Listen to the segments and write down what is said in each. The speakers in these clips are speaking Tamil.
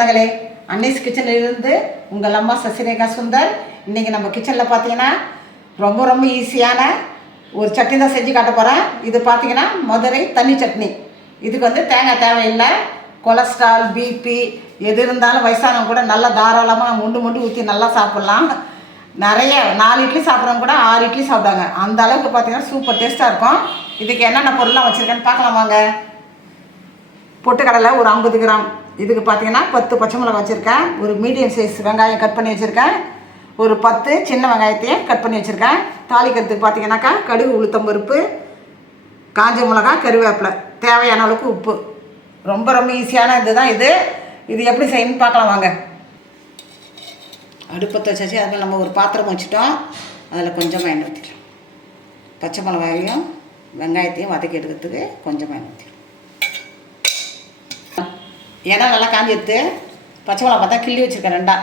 சொந்தங்களே, அன்னிஸ் கிச்சனிலிருந்து உங்கள் அம்மா சசிரேகா சுந்தர். இன்றைக்கி நம்ம கிச்சனில் பார்த்தீங்கன்னா ரொம்ப ரொம்ப ஈஸியான ஒரு சட்னி தான் செஞ்சு காட்ட போகிறேன். இது பார்த்தீங்கன்னா மதுரை தண்ணி சட்னி. இதுக்கு வந்து தேங்காய் தேவையில்லை. கொலஸ்ட்ரால், பிபி எது இருந்தாலும் வயசானவங்க கூட நல்லா தாராளமாக முண்டு ஊற்றி நல்லா சாப்பிட்லாம். நிறைய 4 இட்லி சாப்பிட்றவங்க கூட 6 இட்லி சாப்பிடுவாங்க. அந்த அளவுக்கு பார்த்தீங்கன்னா சூப்பர் டேஸ்ட்டாக இருக்கும். இதுக்கு என்னென்ன பொருள்லாம் வச்சுருக்கேன்னு பார்க்கலாம் வாங்க. பொட்டுக்கடலை ஒரு 50 கிராம். இதுக்கு பார்த்தீங்கன்னா 10 பச்சை மிளகா வச்சுருக்கேன். ஒரு மீடியம் சைஸ் வெங்காயம் கட் பண்ணி வச்சுருக்கேன். ஒரு 10 சின்ன வெங்காயத்தையும் கட் பண்ணி வச்சுருக்கேன். தாளிக்கிறதுக்கு பார்த்தீங்கன்னாக்கா கடுகு, உளுத்தம் பருப்பு, காஞ்ச மிளகா, கருவேப்பிலை, தேவையான அளவுக்கு உப்பு. ரொம்ப ரொம்ப ஈஸியான இதுதான் இது. இது எப்படி செய்யணும்னு பார்க்கலாம் வாங்க. அடுப்பத்தை வச்சாச்சு. அதில் நம்ம ஒரு பாத்திரம் வச்சுட்டோம். அதில் கொஞ்சமாக எண்ணெய் ஊற்றிட்டோம். பச்சை மிளகாயையும் வெங்காயத்தையும் வதக்கி எடுக்கிறதுக்கு கொஞ்சமாக எண்ணெய் ஊற்றிடும். ஏன்னா நல்லா காஞ்சி எடுத்து பச்சை மிளகா பார்த்தா கிள்ளி வச்சுருக்கேன் 2.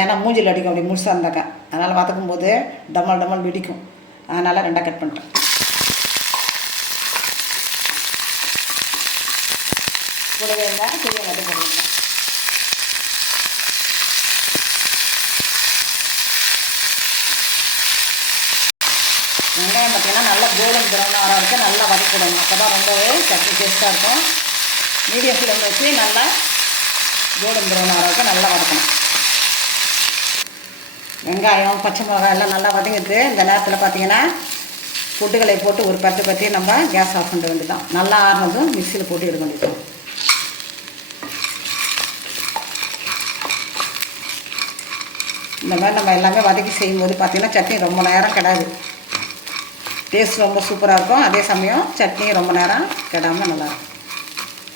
ஏன்னா மூஞ்சில் அடிக்கும் அப்படி முழுசாக இருந்தாக்கா. அதனால் வதக்கும் போது டமல் வெடிக்கும். அதனால் 2 கட் பண்ணிட்டேன். கூடவே இருந்தால் பெரிய கட்டு போட்டுருக்கேன். வெங்காயம் பார்த்தீங்கன்னா நல்லா கோல்டன் ப்ரௌன் ஆகிற வரைக்கும் நல்லா வதக்கிடணும். அப்போ தான் ரொம்பவே சட்னி டேஸ்ட்டாக இருக்கும். மீடியம் ஃப்ளேமில் வச்சு நல்லா கோல்டன் ப்ரௌன் ஆகிற வரைக்கும் நல்லா வதக்கணும். வெங்காயம், பச்சை மிளகாய் எல்லாம் நல்லா வதங்கிட்டு இந்த நேரத்தில் பார்த்தீங்கன்னா பொட்டுக்கலை போட்டு ஒரு பற்றி நம்ம கேஸ் ஆஃப் பண்ண வேண்டியதான். நல்லா ஆறுனதும் மிக்சியில் போட்டு எடுக்க வேண்டியது. இந்த மாதிரி நம்ம எல்லாமே வதக்கி செய்யும்போது பார்த்திங்கன்னா சட்னி ரொம்ப நேரம் கிடாது. டேஸ்ட் ரொம்ப சூப்பராக இருக்கும். அதே சமயம் சட்னி ரொம்ப நேரம் கெடாமல் நல்லாயிருக்கும்.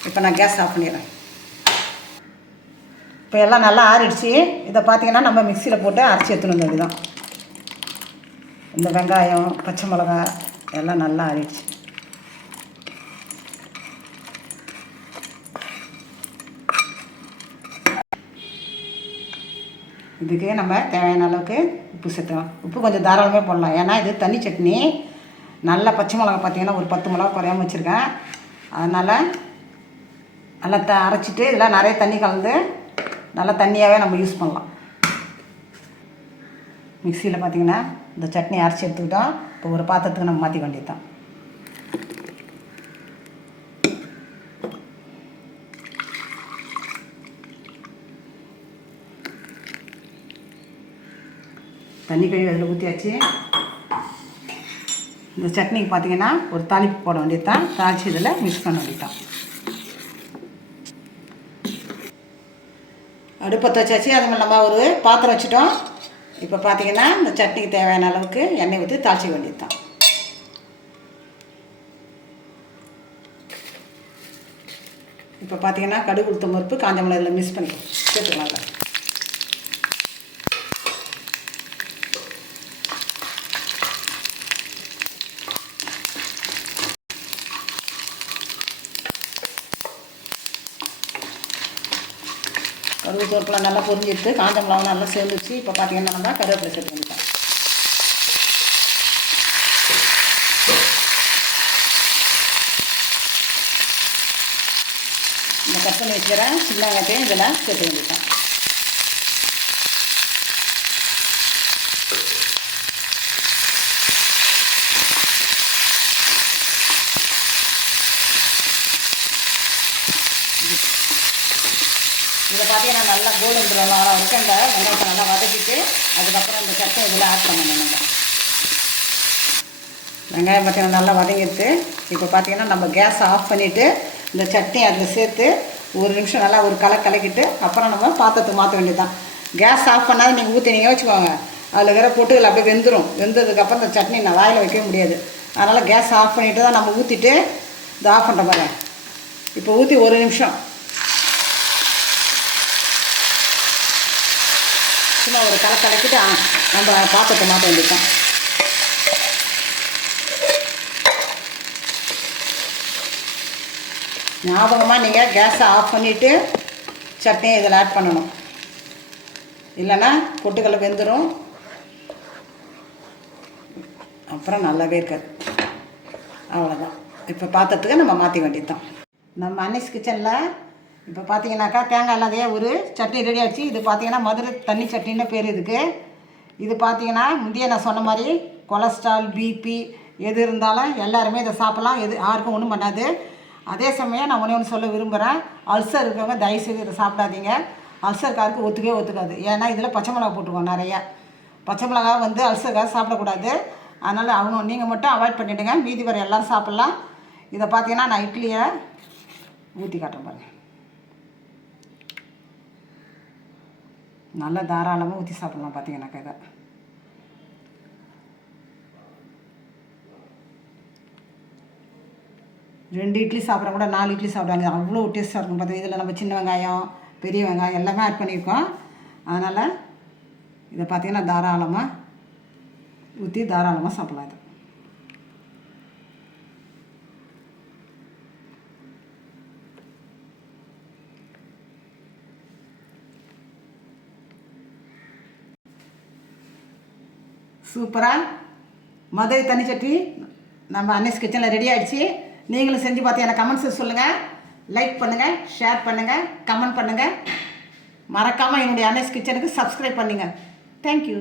இப்போ நான் கேஸ் ஆஃப் பண்ணிடுறேன். இப்போ எல்லாம் நல்லா ஆறிடுச்சு. இதை பார்த்திங்கன்னா நம்ம மிக்சியில் போட்டு அரைச்சி எடுத்துன்னு வந்தது தான். இந்த வெங்காயம், பச்சை மிளகா எல்லாம் நல்லா ஆறிடுச்சு. இதுக்கு நம்ம தேவையான அளவுக்கு உப்பு சேர்த்துக்கலாம். உப்பு கொஞ்சம் தாராளமாக போடலாம். ஏன்னா இது தண்ணி சட்னி. நல்லா பச்சை மிளகா பார்த்திங்கன்னா ஒரு 10 மிளகா குறையாமல் வச்சுருக்கேன். அதனால் நல்லா அரைச்சிட்டு இதெல்லாம் நிறைய தண்ணி கலந்து நல்லா தண்ணியாகவே நம்ம யூஸ் பண்ணலாம். மிக்சியில் பார்த்திங்கன்னா இந்த சட்னி அரைச்சி எடுத்துக்கிட்டோம். இப்போ ஒரு பாத்திரத்துக்கு நம்ம மாற்றி வேண்டியதுதான். தண்ணி கழுவி அதில் ஊற்றியாச்சு. இந்த சட்னிக்கு பார்த்திங்கன்னா ஒரு தாளிப்பு போட வேண்டியது தான். தாளித்து இதில் மிக்ஸ் பண்ண வேண்டியது தான். அடுப்பத்தை வச்சாச்சு. அது மாதிரி நம்ம ஒரு பாத்திரம் வச்சுட்டோம். இப்போ பார்த்திங்கன்னா இந்த சட்னிக்கு தேவையான அளவுக்கு எண்ணெய் ஊற்றி தாளிச்சிக்க வேண்டியது தான். இப்போ பார்த்திங்கன்னா கடுகு, உளுத்தம் பருப்பு, காஞ்ச மிளகாய் இதில் மிக்ஸ் பண்ணி சேர்த்துக்கலாம். கடுகு பருப்புலாம் நல்லா பொரிஞ்சிட்டு காஞ்ச மிளகாவும் நல்லா சேர்ந்துச்சு. இப்போ பார்த்திங்கன்னா நம்ம கருவேப்பிலை சேர்த்து வந்துட்டோம். இந்த கட் பண்ணி வச்சுக்கிற சின்ன வெங்காயத்தையும் இதில் சேர்த்து வந்துட்டோம். இதை பார்த்தீங்கன்னா நல்லா கோல்டன் ப்ரௌன் ஆகிற வரைக்கும் இந்த வெங்காயத்தை நல்லா வதக்கிட்டு அதுக்கப்புறம் இந்த சட்னி இதில் ஆட் பண்ணணும். நம்ம வெங்காயம் பார்த்தீங்கன்னா நல்லா வதங்கிட்டு இப்போ பார்த்தீங்கன்னா நம்ம கேஸ் ஆஃப் பண்ணிவிட்டு இந்த சட்னி அதில் சேர்த்து ஒரு நிமிஷம் நல்லா ஒரு கலக்கிட்டு அப்புறம் நம்ம பாத்திரத்துக்கு மாற்ற வேண்டியது தான். கேஸ் ஆஃப் பண்ணாத நீங்கள் ஊற்றினீங்க வச்சுக்கோங்க, அதில் இருக்கிற பொட்டுகள் அப்படியே வெந்ததுக்கப்புறம் இந்த சட்னி நான் வாயில் வைக்கவே முடியாது. அதனால் கேஸ் ஆஃப் பண்ணிவிட்டு தான் நம்ம ஊற்றிட்டு இதை ஆஃப் பண்ணுற பாருங்க. இப்போ ஊற்றி ஒரு நிமிஷம் சும்மா ஒரு கலக்கிட்டு நம்ம பாத்திரத்தை மாற்ற வேண்டியதான். ஞாபகமாக நீங்கள் கேஸை ஆஃப் பண்ணிவிட்டு சட்னியை இதில் ஆட் பண்ணணும். இல்லைன்னா பொட்டுக்கடலை வெந்துடும், அப்புறம் நல்லாவே இருக்காது. அவ்வளோதான். இப்போ பாத்திரத்துக்கு நம்ம மாற்றி வேண்டியது தான். நம்ம அன்னிஸ் கிச்சனில் இப்போ பார்த்தீங்கன்னாக்கா தேங்காய் இல்லாதையே ஒரு சட்னி ரெடி ஆகிடுச்சு. இது பார்த்தீங்கன்னா மதுரை தண்ணி சட்னின்னு பேர் இதுக்கு. இது பார்த்தீங்கன்னா முந்தைய நான் சொன்ன மாதிரி கொலஸ்ட்ரால் பிபி எது இருந்தாலும் எல்லாருமே இதை சாப்பிட்லாம். யாருக்கும் ஒன்றும் பண்ணாது. அதே சமயம் நான் ஒன்று சொல்ல விரும்புகிறேன், அல்சர் இருக்கிறவங்க தயவுசெய்து இதை சாப்பிடாதீங்க. அல்சர்காருக்கு ஒத்துக்காது. ஏன்னா இதில் பச்சை மிளகா போட்டுருவோம் நிறையா. பச்சை மிளகா அல்சருக்காக சாப்பிடக்கூடாது. அதனால் நீங்கள் மட்டும் அவாய்ட் பண்ணிவிடுங்க. மீதி வர எல்லோரும் சாப்பிட்லாம். இதை பார்த்தீங்கன்னா நான் இட்லியை ஊற்றி காட்டுறேன் பாருங்கள். நல்லா தாராளமாக ஊற்றி சாப்பிட்லாம். பார்த்தீங்கன்னாக்கா இதை ரெண்டு இட்லி சாப்பிட்ற கூட 4 இட்லி சாப்பிடுவாங்க. அவ்வளோ டேஸ்ட்டாக இருக்கும். பார்த்தீங்கன்னா இதில் நம்ம சின்ன வெங்காயம் பெரிய வெங்காயம் எல்லாமே ஆட் பண்ணியிருக்கோம். அதனால் இதை பார்த்திங்கன்னா தாராளமாக ஊற்றி தாராளமாக சாப்பிட்லாம். இது சூப்பராக மதுரை தண்ணி சட்னி நம்ம அன்னஸ் கிச்சனில் ரெடி ஆகிடுச்சு. நீங்களும் செஞ்சு பார்த்து எனக்கு கமெண்ட்ஸ் சொல்லுங்கள். லைக் பண்ணுங்கள், ஷேர் பண்ணுங்கள், கமெண்ட் பண்ணுங்கள். மறக்காமல் என்னுடைய அன்னஸ் கிச்சனுக்கு சப்ஸ்கிரைப் பண்ணுங்கள். தேங்க்யூ.